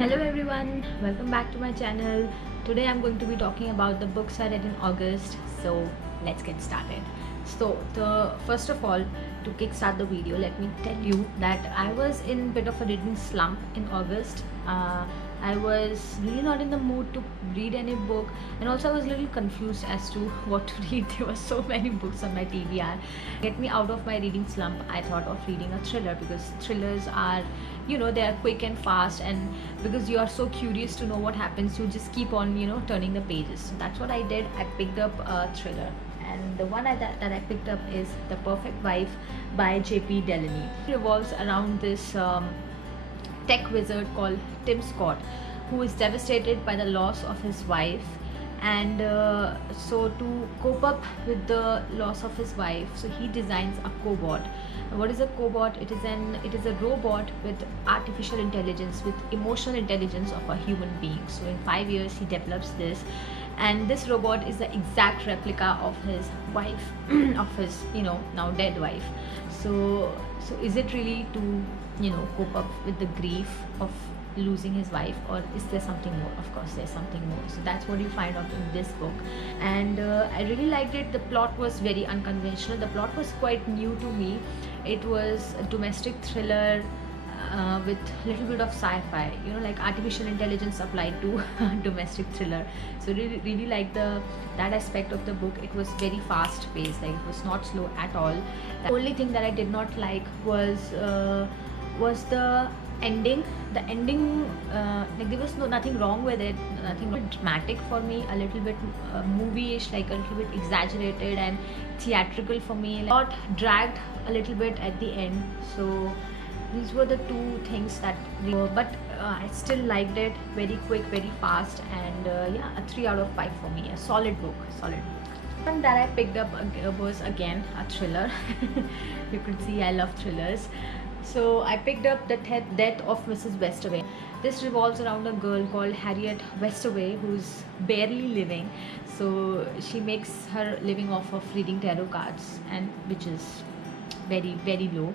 Hello everyone, welcome back to my channel. Today I'm going to be talking about the books I read in August. So let's get started. So the first of all, to kickstart the video, let me tell you that I was in a bit of a reading slump in August. I was really not in the mood to read any book, and also I was a little confused as to what to read. There were so many books on my TBR. Get me out of my reading slump, I thought of reading a thriller, because thrillers are, they are quick and fast, and because you are so curious to know what happens, you just keep on, turning the pages. So that's what I did. I picked up a thriller, and the one that I picked up is The Perfect Wife by J.P. Delaney. It revolves around this tech wizard called Tim Scott, who is devastated by the loss of his wife. And so to cope up with the loss of his wife, so he designs a cobot. What is a cobot? It is a robot with artificial intelligence, with emotional intelligence of a human being. So in 5 years he develops this, and this robot is the exact replica of his wife of his now dead wife. So is it really to cope up with the grief of losing his wife, or is there something more? Of course there's something more. So that's what you find out in this book, and I really liked it. The plot was very unconventional. The plot was quite new to me. It was a domestic thriller with a little bit of sci-fi, like artificial intelligence applied to domestic thriller. So really like that aspect of the book. It was very fast paced, like it was not slow at all. The only thing that I did not like was the ending. The ending, like there was nothing wrong with it, nothing dramatic for me, a little bit movie-ish, like a little bit exaggerated and theatrical for me, like got dragged a little bit at the end. So these were the two things that but I still liked it. Very quick, very fast, and yeah, a 3 out of 5 for me. A solid book. One that I picked up was again a thriller. You could see I love thrillers. So I picked up The Death of Mrs. Westaway. This revolves around a girl called Harriet Westaway, who's barely living. So she makes her living off of reading tarot cards, and which is very, very low.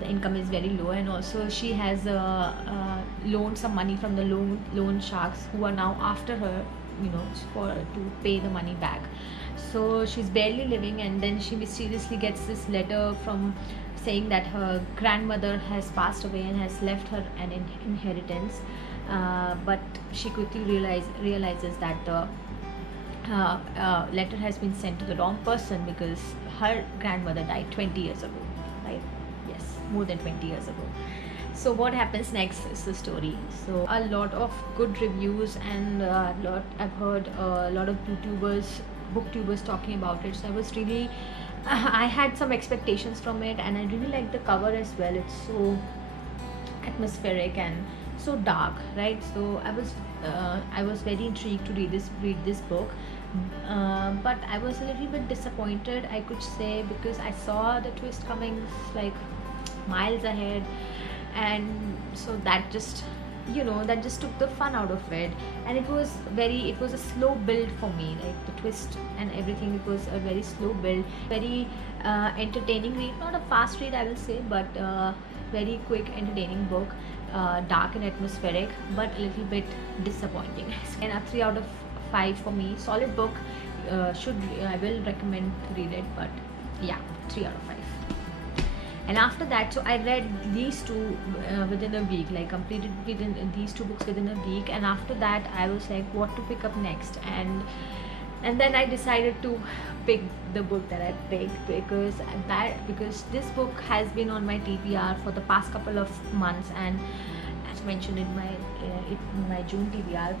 The income is very low, and also she has loaned some money from the loan sharks, who are now after her, to pay the money back. So she's barely living, and then she mysteriously gets this letter from saying that her grandmother has passed away and has left her an inheritance, but she quickly realizes that the letter has been sent to the wrong person, because her grandmother died 20 years ago, right? Yes, more than 20 years ago. So what happens next is the story. So a lot of good reviews, and I've heard a lot of booktubers talking about it. So I was really I had some expectations from it, and I really liked the cover as well. It's so atmospheric and so dark, right? So I was very intrigued to read this book, but I was a little bit disappointed, I could say, because I saw the twist coming like miles ahead, and so that just took the fun out of it. And it was a slow build for me, like the twist and everything. It was a very slow build, very entertaining read, not a fast read I will say, but very quick, entertaining book. Dark and atmospheric, but a little bit disappointing. And a 3 out of 5 for me. Solid book. I will recommend to read it, but yeah, 3 out of 5. And after that, so I read these two within a week, like completed these two books within a week. And after that I was like, what to pick up next, and then I decided to pick the book that I picked, because this book has been on my TBR for the past couple of months, and as mentioned in my June TBR.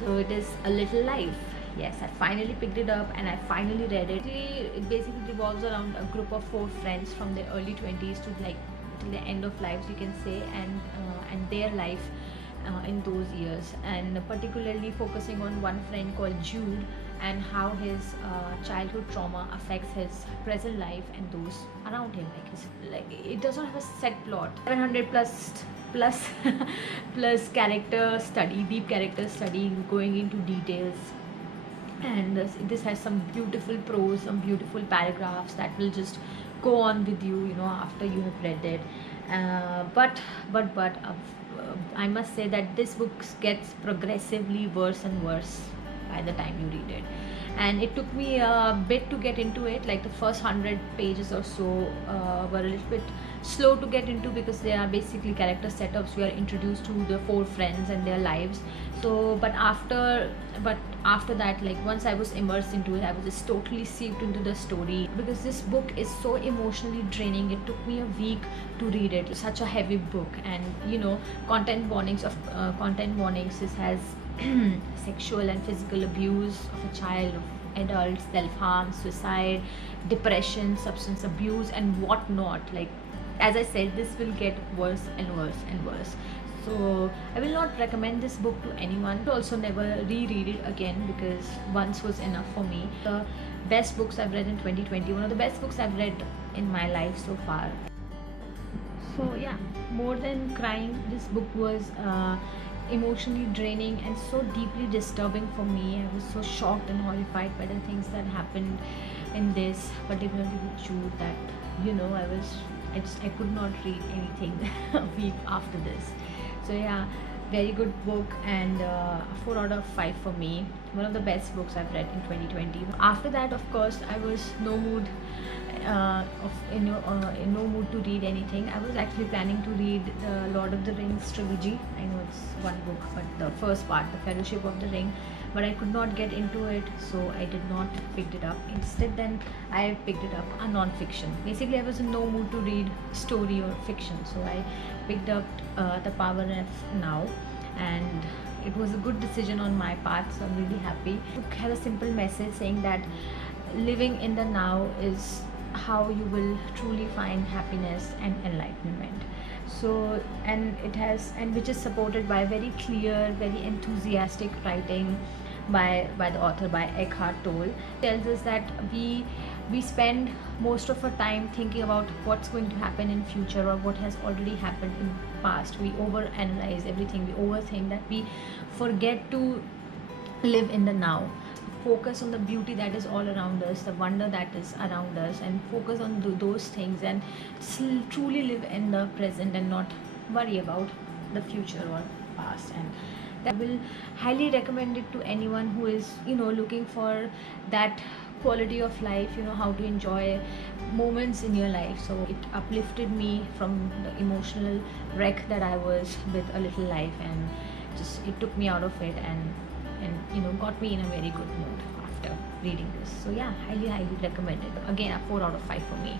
So it is A Little Life. Yes, I finally picked it up and I finally read it. It basically revolves around a group of 4 friends from their early 20s to like till the end of lives, you can say, and their life in those years, and particularly focusing on one friend called Jude, and how his childhood trauma affects his present life and those around him. Like it doesn't have a set plot. 700 plus plus character study, deep character study, going into details. And this has some beautiful prose, some beautiful paragraphs that will just go on with you, after you have read it. But I must say that this book gets progressively worse and worse by the time you read it. And it took me a bit to get into it. Like the first 100 pages or so were a little bit slow to get into, because they are basically character setups. We are introduced to the 4 friends and their lives. So but after that, like once I was immersed into it, I was just totally seeped into the story, because this book is so emotionally draining. It took me a week to read it. It's such a heavy book, and content warnings. This has sexual and physical abuse of a child, of adults, self-harm, suicide, depression, substance abuse, and whatnot. Like, as I said, this will get worse and worse and worse. So I will not recommend this book to anyone. To also never reread it again, because once was enough for me. The best books I've read in 2020, one of the best books I've read in my life so far. So yeah, more than crying, this book was emotionally draining and so deeply disturbing for me. I was so shocked and horrified by the things that happened in this, particularly with Jude, that I could not read anything a week after this. So yeah, very good book, and 4 out of 5 for me. One of the best books I've read in 2020. After that, of course, I was in no mood to read anything. I was actually planning to read the Lord of the Rings trilogy. I know it's one book, but the first part, The Fellowship of the Ring, but I could not get into it, so I did not pick it up. Instead, then I picked it up a non-fiction. Basically, I was in no mood to read story or fiction, so I picked up The Power of Now, and it was a good decision on my part, so I'm really happy. It had a simple message saying that living in the now is how you will truly find happiness and enlightenment. So, and which is supported by very clear, very enthusiastic writing by the author, by Eckhart Tolle. Tells us that we spend most of our time thinking about what's going to happen in future or what has already happened in past. We overanalyze everything, we overthink, that we forget to live in the now. Focus on the beauty that is all around us, the wonder that is around us, and focus on those things, and truly live in the present and not worry about the future or past. And I will highly recommend it to anyone who is looking for that quality of life, how to enjoy moments in your life. So it uplifted me from the emotional wreck that I was with a little life, and just it took me out of it, and got me in a very good mood after reading this. So yeah, highly recommend it. Again, a 4 out of 5 for me.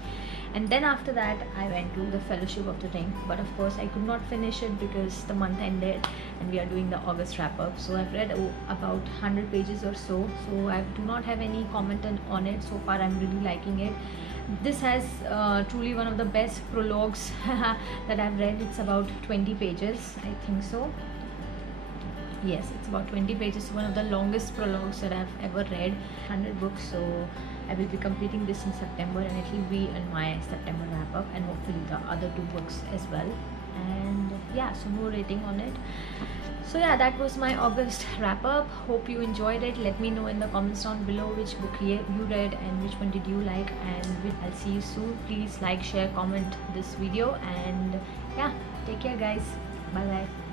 And then after that, I went to The Fellowship of the Ring, but of course I could not finish it because the month ended and we are doing the August wrap up. So I've read about 100 pages or so, I do not have any comment on it so far. I'm really liking it. This has truly one of the best prologues that I've read. It's about 20 pages, I think so. Yes, it's about 20 pages, one of the longest prologues that I've ever read. 100 books, so I will be completing this in September, and it will be in my September wrap up, and hopefully the other 2 books as well. And yeah, so no rating on it. So yeah, that was my August wrap up. Hope you enjoyed it. Let me know in the comments down below which book you read and which one did you like, and I'll see you soon. Please like, share, comment this video, and yeah, take care guys. Bye bye.